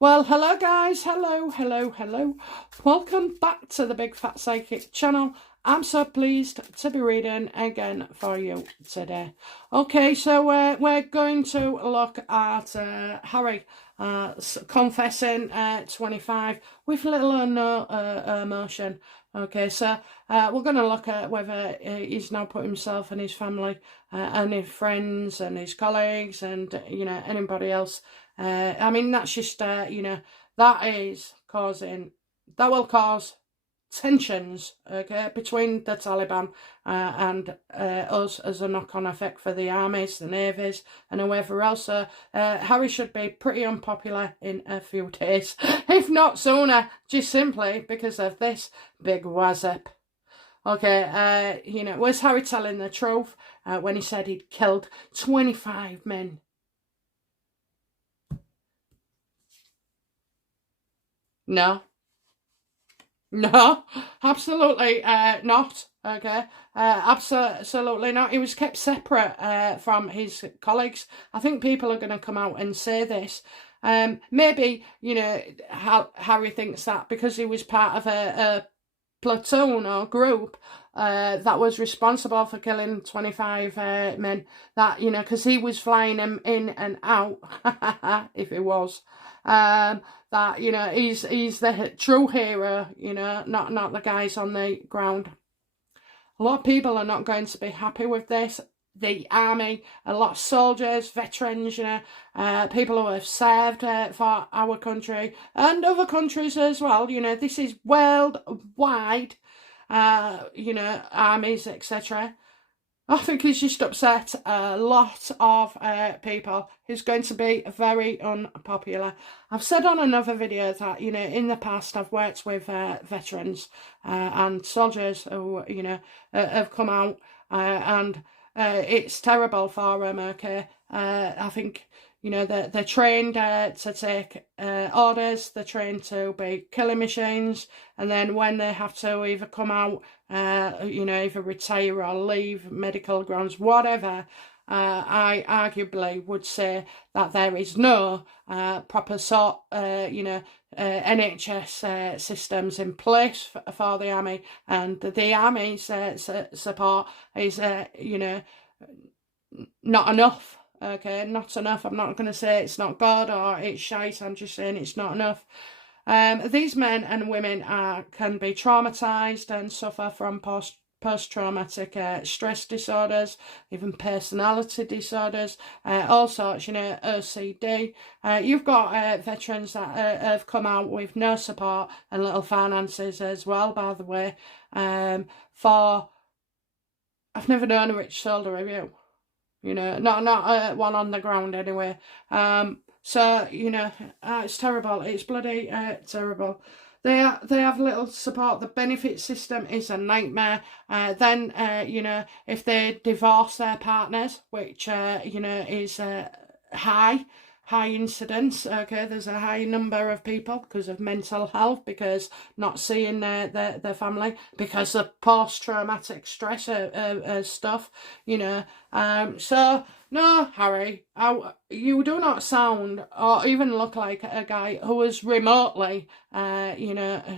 Well, hello guys, hello. Welcome back to the Big Fat Psychic channel. I'm so pleased to be reading again for you today. Okay, so we're going to look at Harry confessing 25 with little or no emotion. Okay, so we're going to look at whether he's now put himself and his family and his friends and his colleagues and, anybody else. I mean, that's just, that will cause tensions, okay, between the Taliban and us as a knock-on effect for the armies, the navies, and whoever else. So Harry should be pretty unpopular in a few days, if not sooner, just simply because of this big wazip. Okay, was Harry telling the truth when he said he'd killed 25 men? No. No, absolutely not. Okay, absolutely not. He was kept separate from his colleagues. I think people are going to come out and say this. Maybe, Harry thinks that because he was part of a platoon or group that was responsible for killing 25 men, that, because he was flying them in and out, if he was, that, he's the true hero, not the guys on the ground. A lot of people are not going to be happy with this. The army, a lot of soldiers, veterans, people who have served for our country and other countries as well. This is worldwide, armies, etc. I think he's just upset a lot of people. He's going to be very unpopular. I've said on another video that, in the past I've worked with veterans and soldiers who, have come out and it's terrible for them, okay? I think, they're trained to take orders, they're trained to be killing machines, and then when they have to either come out, either retire or leave, medical grounds, whatever, I arguably would say that there is no proper NHS systems in place for the army, and the army's support is, not enough. Okay, not enough. I'm not going to say it's not God or it's shite. I'm just saying it's not enough. These men and women can be traumatised and suffer from post-traumatic stress disorders, even personality disorders, all sorts, OCD. You've got veterans that have come out with no support and little finances as well, by the way. I've never known a rich soldier, have you? Not one on the ground anyway. So, it's terrible. It's bloody terrible. They have little support. The benefit system is a nightmare. Then, if they divorce their partners, which, is high incidence, okay, there's a high number of people because of mental health, because not seeing their family, because of post-traumatic stress stuff, so no, Harry, you do not sound or even look like a guy who has remotely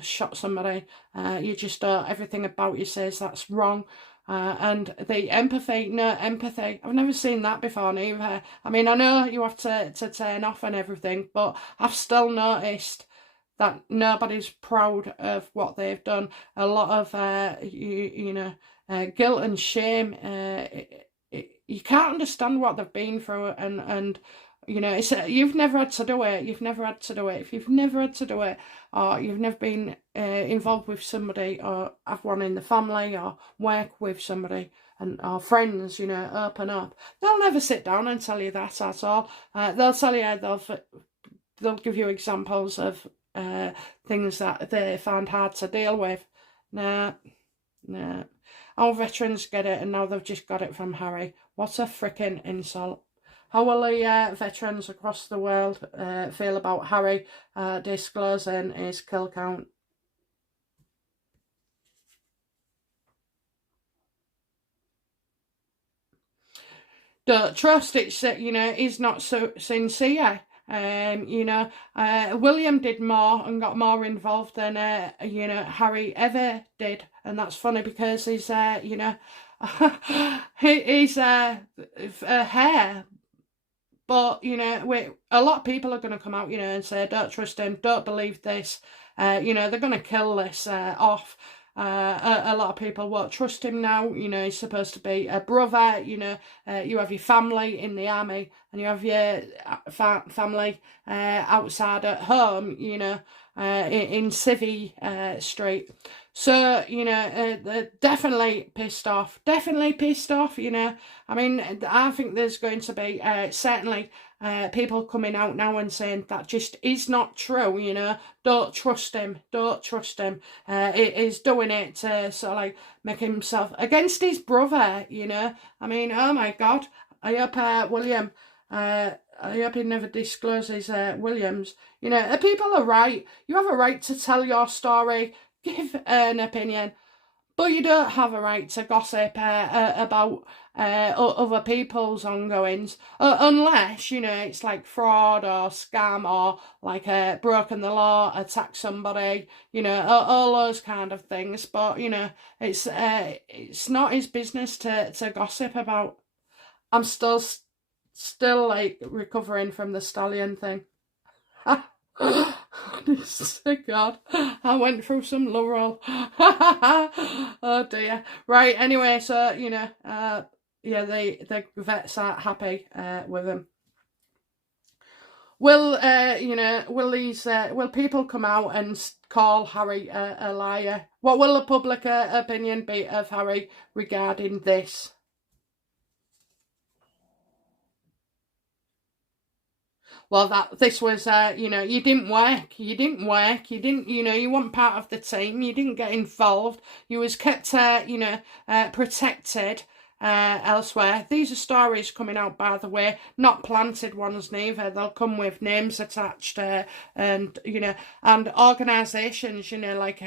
shot somebody. You just everything about you says that's wrong. And the empathy, no empathy. I've never seen that before neither. I mean, I know you have to turn off and everything, but I've still noticed that nobody's proud of what they've done. A lot of, guilt and shame. You can't understand what they've been through, and it's you've never had to do it. You've never had to do it. If you've never had to do it, or you've never been involved with somebody, or have one in the family, or work with somebody, or friends, open up, they'll never sit down and tell you that at all. They'll tell you, they'll give you examples of things that they found hard to deal with. Nah. Our veterans get it, and now they've just got it from Harry. What a freaking insult. How will the veterans across the world feel about Harry disclosing his kill count? Don't trust it, he's not so sincere. You know, William did more and got more involved than you know, Harry ever did, and that's funny because he's you know, he's hair. But, you know, a lot of people are going to come out, you know, and say, don't trust him, don't believe this. You know, they're going to kill this off. A lot of people won't trust him now. You know, he's supposed to be a brother. You know, you have your family in the army and you have your family outside at home, you know, in Civvy Street. So, you know, they're definitely pissed off. Definitely pissed off, you know. I mean, I think there's going to be certainly people coming out now and saying that just is not true, you know. Don't trust him. Don't trust him. He's doing it to sort of like make himself against his brother, you know. I mean, oh my God. I hope William, I hope he never discloses Williams. You know, people are right. You have a right to tell your story, give an opinion, but you don't have a right to gossip about other people's ongoings, unless, you know, it's like fraud or scam or like broken the law, attack somebody, you know, all those kind of things. But, you know, it's not his business to gossip about. I'm still like recovering from the stallion thing. God, I went through some Laurel. Oh dear. Right, anyway, so, you know, yeah, the vets are happy with him. Will, you know, will people come out and call Harry a liar? What will the public opinion be of Harry regarding this? Well, this was, you know, you didn't work, you know, you weren't part of the team, you didn't get involved, you was kept, you know, protected elsewhere. These are stories coming out, by the way, not planted ones neither. They'll come with names attached, and, you know, and organisations, you know, like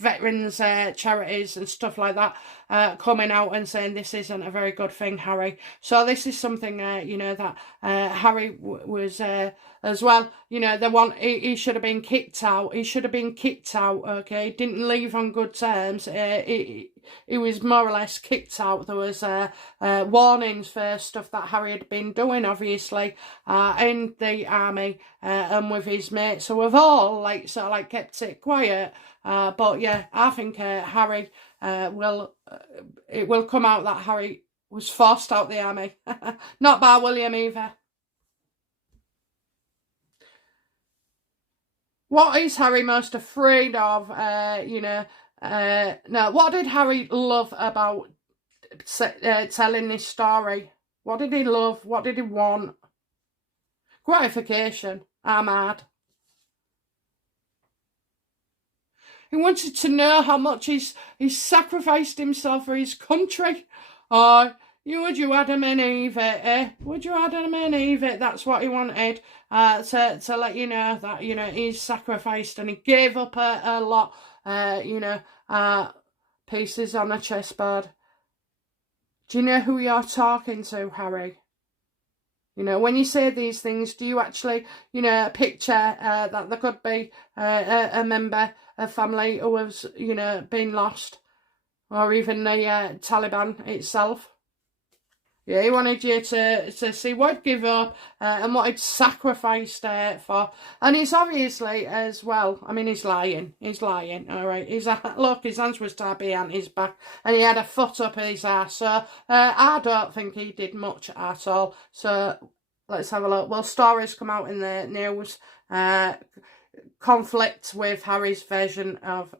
veterans charities and stuff like that coming out and saying this isn't a very good thing, Harry. So this is something you know, that Harry was as well, you know, he should have been kicked out. He should have been kicked out. Okay, didn't leave on good terms. He was more or less kicked out. There was warnings for stuff that Harry had been doing, obviously, in the army and with his mates. So we've all like sort of like kept it quiet. But yeah, I think Harry it will come out that Harry was forced out the army. Not by William either. What is Harry most afraid of? You know, no, what did Harry love about telling this story? What did he love? What did he want? Gratification. I'm mad. He wanted to know how much he's sacrificed himself for his country. Oh, would you Adam and Eve it, eh? Would you Adam and Eve it? That's what he wanted. To let you know that, you know, he's sacrificed and he gave up a lot, you know, pieces on a chessboard. Do you know who you're talking to, Harry? You know, when you say these things, do you actually, you know, picture that there could be a member of family who has, you know, been lost? Or even the Taliban itself? Yeah, he wanted you to see what he'd give up and what he'd sacrificed for. And he's obviously as well, I mean, he's lying, all right. Look, his hands was tied behind his back and he had a foot up his arse. So I don't think he did much at all. So let's have a look. Well, stories come out in the news. Conflict with Harry's version of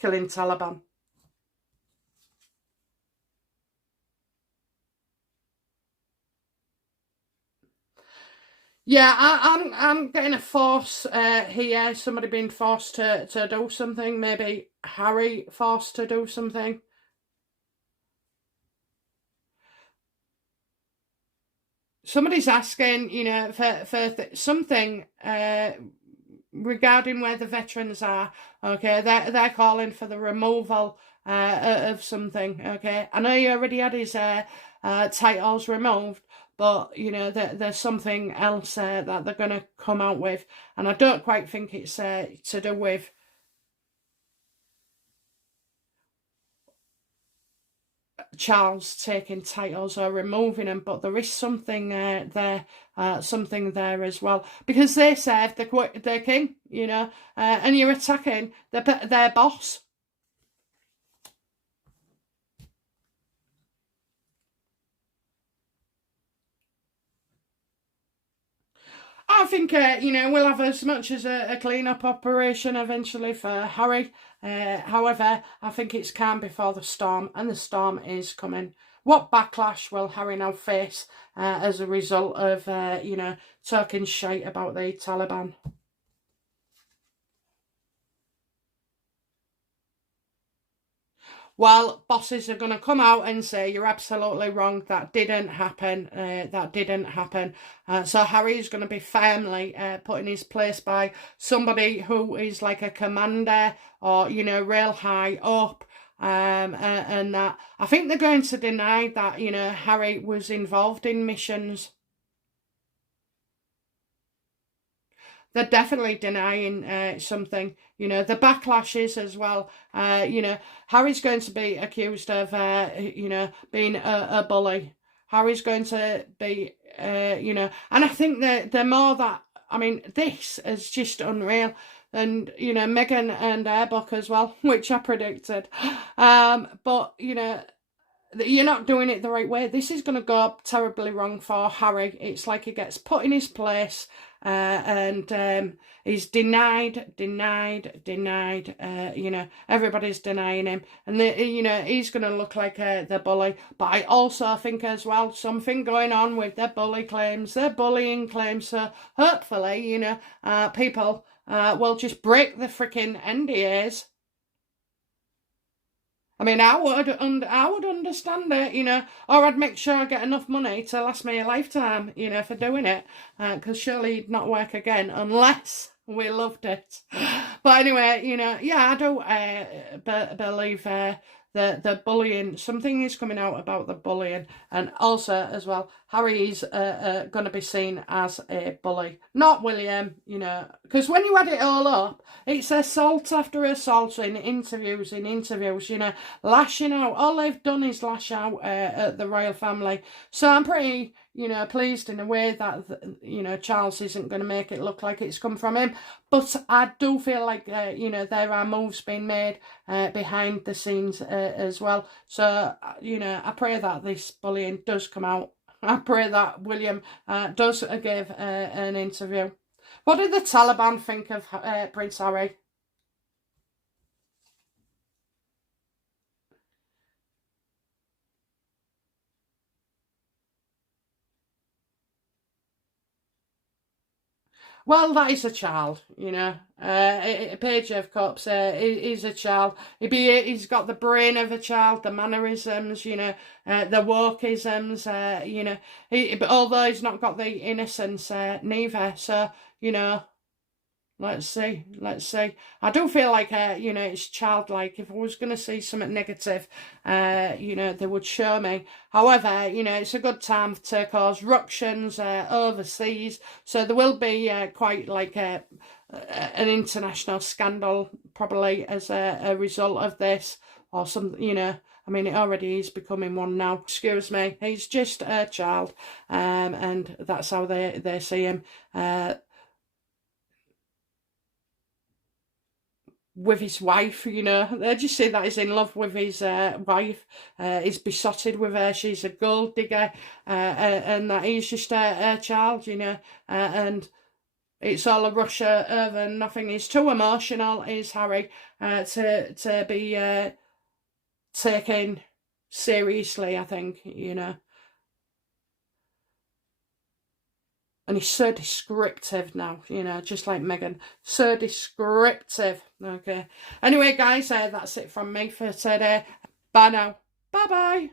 killing Taliban. Yeah, I'm getting a force here. Somebody being forced to do something. Maybe Harry forced to do something. Somebody's asking, you know, for something regarding where the veterans are. Okay, they're calling for the removal of something. Okay, I know he already had his titles removed, but you know, there's something else that they're going to come out with, and I don't quite think it's to do with Charles taking titles or removing them, but there is something something there as well, because they serve the king, you know, and you're attacking their boss. I think, you know, we'll have as much as a clean-up operation eventually for Harry. However, I think it's calm before the storm, and the storm is coming. What backlash will Harry now face as a result of, you know, talking shite about the Taliban? Well, bosses are going to come out and say, you're absolutely wrong, that didn't happen, that didn't happen. So Harry is going to be firmly put in his place by somebody who is like a commander or, you know, real high up. And that I think they're going to deny that, you know, Harry was involved in missions. They're definitely denying something. You know, the backlashes as well. You know, Harry's going to be accused of, you know, being a bully. Harry's going to be, you know, and I think that the more that, I mean, this is just unreal. And, you know, Meghan and her book as well, which I predicted. But, you know, you're not doing it the right way. This is going to go terribly wrong for Harry. It's like he gets put in his place and he's denied. You know, everybody's denying him. And, you know, he's going to look like the bully. But I also think as well, something going on with their bullying claims. So hopefully, you know, people will just break the freaking NDAs. I mean, I would understand it, you know, or I'd make sure I get enough money to last me a lifetime, you know, for doing it, because surely it'd not work again unless we loved it. But anyway, you know, yeah, I do believe the bullying, something is coming out about the bullying, and also as well, Harry is going to be seen as a bully, not William, you know, because when you add it all up, it's assault after assault in interviews, you know, lashing out. All they've done is lash out at the royal family. So I'm pretty, you know, pleased in a way that, you know, Charles isn't going to make it look like it's come from him. But I do feel like, you know, there are moves being made behind the scenes as well. So, you know, I pray that this bullying does come out. I pray that William does give an interview. What did the Taliban think of Prince Harry? Well, that is a child, you know. Page of Cups is a child. He's got the brain of a child, the mannerisms, you know, the walkisms, you know. But although he's not got the innocence, neither. So, you know, let's see. I do feel like, you know, it's childlike. If I was going to see something negative, you know, they would show me. However, you know, it's a good time to cause ructions overseas. So there will be quite like an international scandal probably as a result of this, or some, you know. I mean, it already is becoming one now. Excuse me. He's just a child, and that's how they see him. With his wife, you know, they just say that he's in love with his wife. He's besotted with her. She's a gold digger, and that he's just a child, you know. And it's all a rush over nothing. He's too emotional, is Harry, to be taken seriously, I think, you know. And he's so descriptive now, you know, just like Meghan. So descriptive. Okay. Anyway, guys, that's it from me for today. Bye now. Bye-bye.